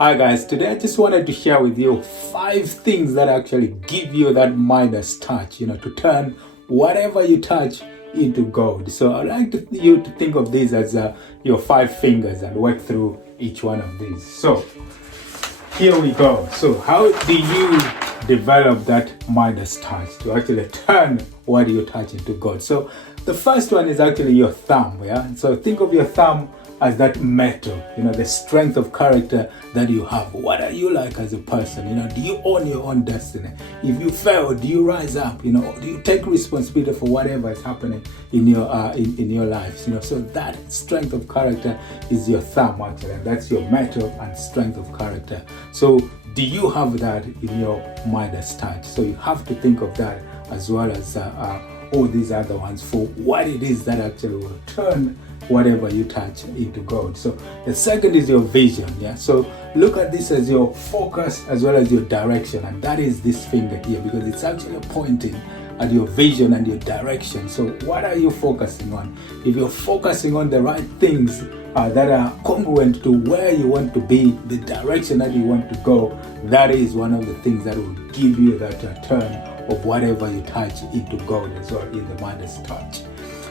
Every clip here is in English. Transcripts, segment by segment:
Hi guys, today I just wanted to share with you 5 things that actually give you that Midas touch, to turn whatever you touch into gold. So I'd like you to think of these as your 5 fingers and work through each one of these. So here we go. So how do you develop that Midas touch to actually turn what you touch into gold? So the first one is actually your thumb, yeah? So think of your thumb as that metal, the strength of character that you have. What are you like as a person? Do you own your own destiny? If you fail, do you rise up? Do you take responsibility for whatever is happening in your in your lives? So that strength of character is your thumb actually, and that's your metal and strength of character. So do you have that in your Midas touch? So you have to think of that as well as all these other ones for what it is that actually will turn whatever you touch into gold. So the second is your vision. So look at this as your focus as well as your direction, and that is this finger here, because it's actually pointing at your vision and your direction. So what are you focusing on? If you're focusing on the right things that are congruent to where you want to be, the direction that you want to go, that is one of the things that will give you that turn of whatever you touch into gold as well in the Midas touch.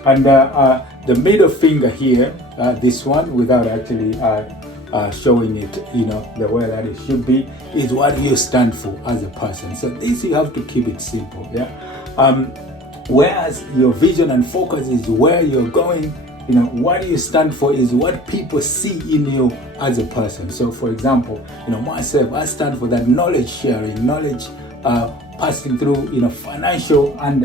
And the middle finger here, this one, without actually showing it, the way that it should be, is what you stand for as a person. So this you have to keep it simple, whereas your vision and focus is where you're going. What you stand for is what people see in you as a person. So for example, myself, I stand for that knowledge sharing, knowledge passing through financial and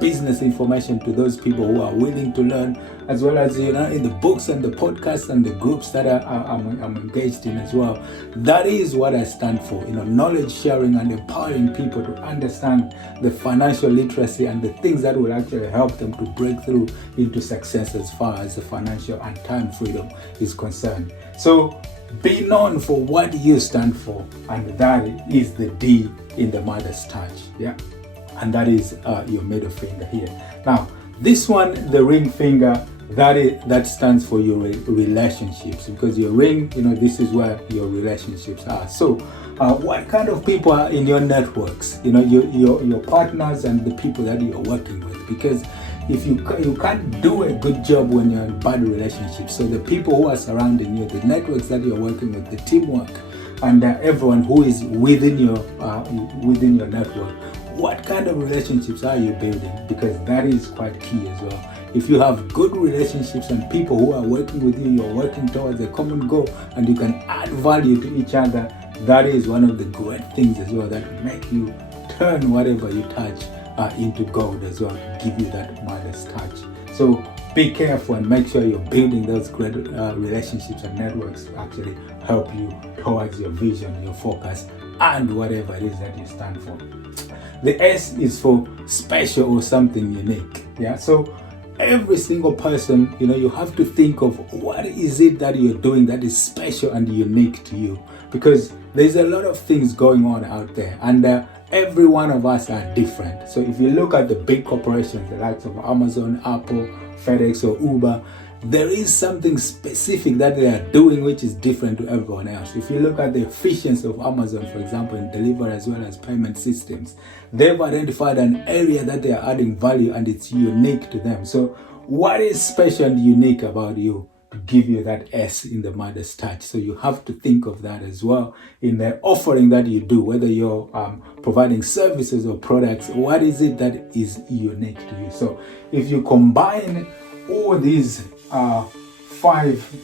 business information to those people who are willing to learn, as well as in the books and the podcasts and the groups that I'm engaged in as well. That is what I stand for, knowledge sharing and empowering people to understand the financial literacy and the things that will actually help them to break through into success as far as the financial and time freedom is concerned. So be known for what you stand for, and that is the D in the Midas touch, and that is your middle finger here. Now this one, the ring finger, that stands for your relationships, because your ring, this is where your relationships are. So what kind of people are in your networks, your partners and the people that you're working with, because if you can't do a good job when you're in bad relationships. So the people who are surrounding you, the networks that you're working with, the teamwork, and everyone who is within your network, what kind of relationships are you building? Because that is quite key as well. If you have good relationships and people who are working with you, you're working towards a common goal, and you can add value to each other, that is one of the great things as well that will make you turn whatever you touch into gold as well, to give you that Midas touch. So be careful and make sure you're building those great relationships and networks to actually help you towards your vision, your focus, and whatever it is that you stand for. The S is for special or something unique. So every single person, you have to think of what is it that you're doing that is special and unique to you, because there's a lot of things going on out there, and every one of us are different. So if you look at the big corporations, the likes of Amazon, Apple, FedEx, or Uber, there is something specific that they are doing which is different to everyone else. If you look at the efficiency of Amazon, for example, in delivery as well as payment systems, they've identified an area that they are adding value and it's unique to them. So what is special and unique about you to give you that S in the Midas touch? So you have to think of that as well in the offering that you do, whether you're providing services or products. What is it that is unique to you? So if you combine all these 5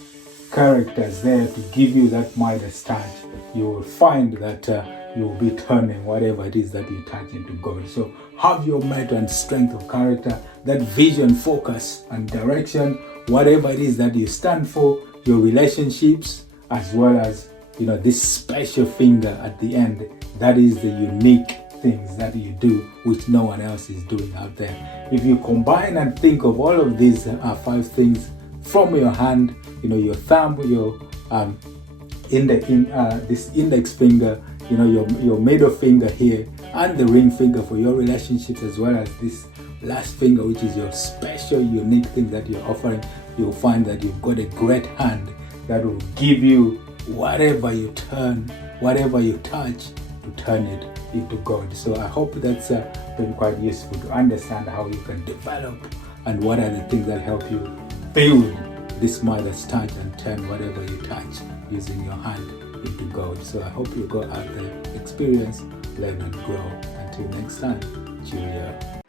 characters there to give you that Midas touch, you will find that you will be turning whatever it is that you touch into gold. So have your metal and strength of character, that vision, focus, and direction, whatever it is that you stand for, your relationships, as well as this special finger at the end. That is the unique things that you do which no one else is doing out there. If you combine and think of all of these 5 things from your hand, your thumb, your this index finger, your middle finger here, and the ring finger for your relationships, as well as this last finger, which is your special unique thing that you're offering, you'll find that you've got a great hand that will give you whatever you turn, whatever you touch, to turn it into gold. So I hope that's been quite useful to understand how you can develop and what are the things that help you build this Midas touch and turn whatever you touch using your hand into gold. So I hope you go out there, experience, learn and grow. Until next time, cheerio.